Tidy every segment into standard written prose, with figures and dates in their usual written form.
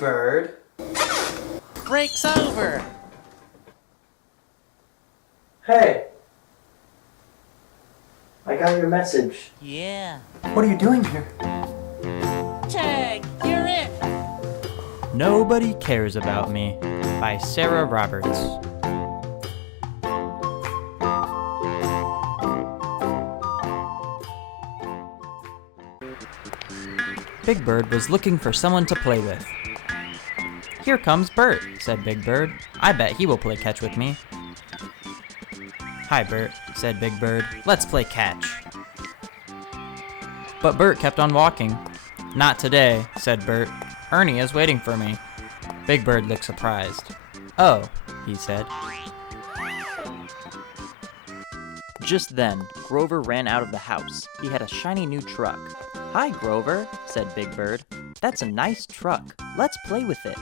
Bird. Break's over. Hey. I got your message. Yeah. What are you doing here? Tag, you're it. Nobody Cares About Me by Sarah Roberts. Big Bird was looking for someone to play with. "Here comes Bert," said Big Bird. "I bet he will play catch with me." "Hi, Bert," said Big Bird. "Let's play catch." But Bert kept on walking. "Not today," said Bert. "Ernie is waiting for me." Big Bird looked surprised. "Oh," he said. Just then, Grover ran out of the house. He had a shiny new truck. "Hi, Grover," said Big Bird. "That's a nice truck. Let's play with it."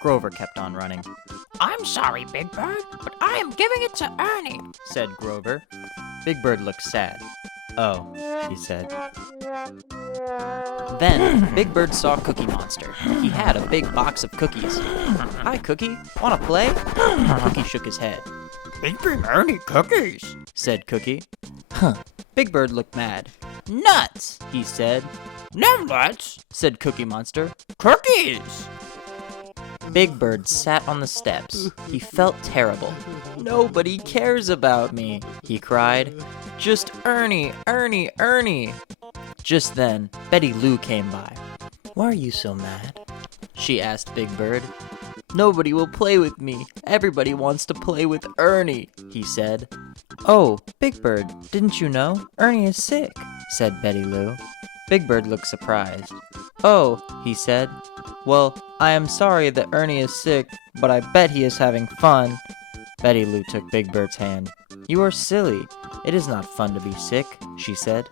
Grover kept on running. I'm sorry, Big Bird, but I am giving it to Ernie, said Grover. Big Bird looked sad. "Oh," he said. Then, Big Bird saw Cookie Monster. He had a big box of cookies. "Hi, Cookie. Wanna play?" Cookie shook his head. Big Bird Ernie cookies, Said Cookie. Big Bird looked mad. "Nuts," he said. No nuts, Said Cookie Monster. cookies. Big Bird sat on the steps. He felt terrible. "Nobody cares about me," he cried. "Just Ernie, Ernie, Ernie." Just then, Betty Lou came by. "Why are you so mad?" she asked Big Bird. "Nobody will play with me. Everybody wants to play with Ernie," he said. "Oh, Big Bird, didn't you know? Ernie is sick," said Betty Lou. Big Bird looked surprised. "Oh," he said. "Well, I am sorry that Ernie is sick, but I bet he is having fun." Betty Lou took Big Bird's hand. "You are silly. It is not fun to be sick," she said.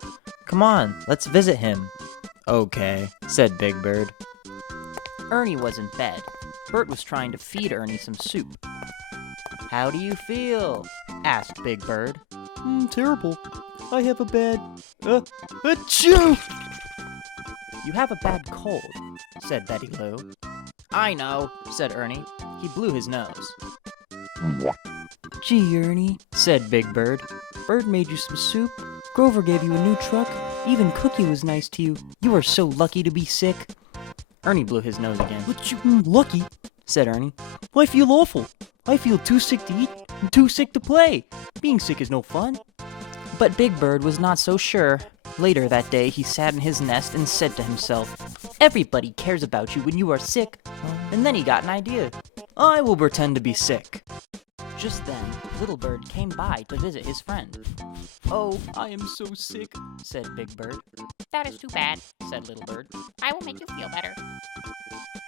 "Come on, let's visit him." "Okay," said Big Bird. Ernie was in bed. Bert was trying to feed Ernie some soup. "How do you feel?" asked Big Bird. Terrible. I have a bad... achoo! "You have a bad cold," said Betty Lou. "I know," said Ernie. He blew his nose. "Gee, Ernie," said Big Bird. "Bird made you some soup. Grover gave you a new truck. Even Cookie was nice to you. You are so lucky to be sick." Ernie blew his nose again. But you... lucky? Said Ernie. I feel awful. I feel too sick to eat and too sick to play. Being sick is no fun. But Big Bird was not so sure. Later that day, he sat in his nest and said to himself, "Everybody cares about you when you are sick." And then he got an idea. "I will pretend to be sick." Just then, Little Bird came by to visit his friend. "Oh, I am so sick," said Big Bird. That is too bad, Said Little Bird. I will make you feel better.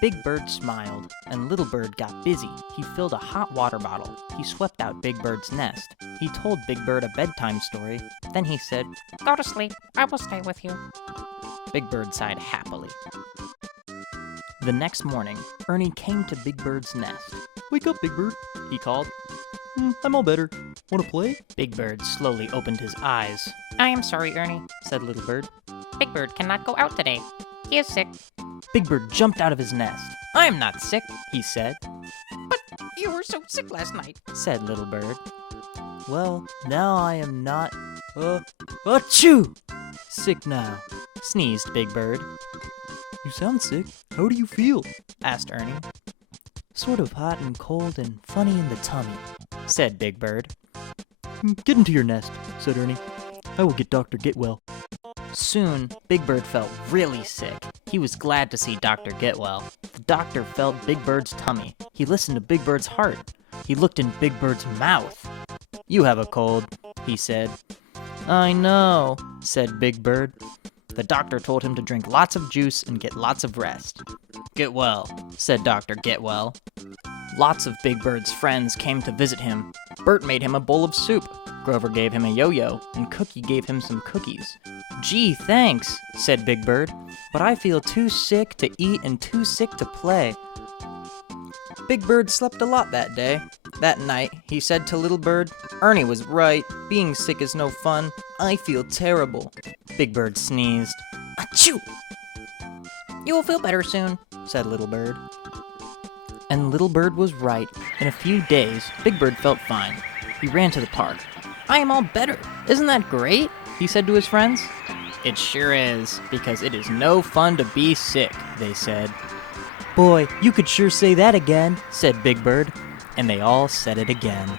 Big Bird smiled, and Little Bird got busy. He filled a hot water bottle. He swept out Big Bird's nest. He told Big Bird a bedtime story. Then he said, Go to sleep, I will stay with you. Big Bird sighed happily. The next morning, Ernie came to Big Bird's nest. Wake up, Big Bird. He called. I'm all better. Wanna play? Big Bird slowly opened his eyes. I am sorry, Ernie. Said Little Bird. Big Bird cannot go out today. He is sick. Big Bird jumped out of his nest. "I am not sick," he said. But you were so sick last night. Said Little Bird. "Well, now I am not, achoo! Sick now," sneezed Big Bird. You sound sick. How do you feel? Asked Ernie. "Sort of hot and cold and funny in the tummy," said Big Bird. Get into your nest, said Ernie. I will get Dr. Getwell. Soon, Big Bird felt really sick. He was glad to see Dr. Getwell. The doctor felt Big Bird's tummy. He listened to Big Bird's heart. He looked in Big Bird's mouth. "You have a cold," he said. "I know," said Big Bird. The doctor told him to drink lots of juice and get lots of rest. "Get well," said Dr. Getwell. Lots of Big Bird's friends came to visit him. Bert made him a bowl of soup. Grover gave him a yo-yo, and Cookie gave him some cookies. "Gee, thanks," said Big Bird, "but I feel too sick to eat and too sick to play." Big Bird slept a lot that day. That night, he said to Little Bird, "Ernie was right. Being sick is no fun. I feel terrible." Big Bird sneezed. "Achoo!" You will feel better soon, said Little Bird. And Little Bird was right. In a few days, Big Bird felt fine. He ran to the park. I am all better. Isn't that great? He said to his friends. It sure is, because it is no fun to be sick, they said. Boy, you could sure say that again, Said Big Bird, and they all said it again.